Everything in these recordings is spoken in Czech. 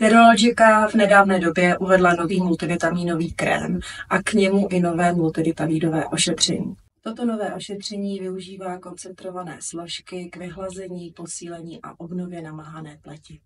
Neurologika v nedávné době uvedla nový multivitaminový krém a k němu i nové multivitaminové ošetření. Toto nové ošetření využívá koncentrované složky k vyhlazení, posílení a obnově namáhané pleti.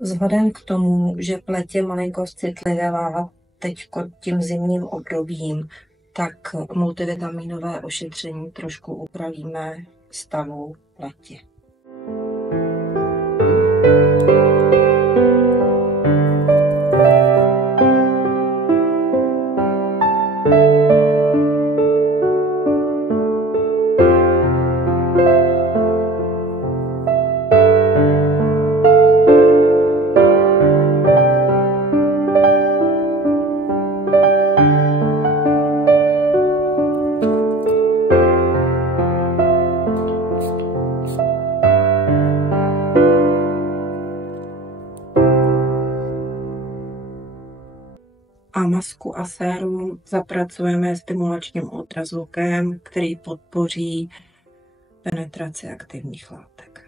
Vzhledem k tomu, že pleť je malinko citlivá teď tím zimním obdobím, tak multivitaminové ošetření trošku upravíme stavu pleti. A masku a sérum zapracujeme stimulačním ultrazvukem, který podpoří penetraci aktivních látek.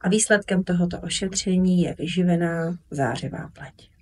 A výsledkem tohoto ošetření je vyživená zářivá pleť.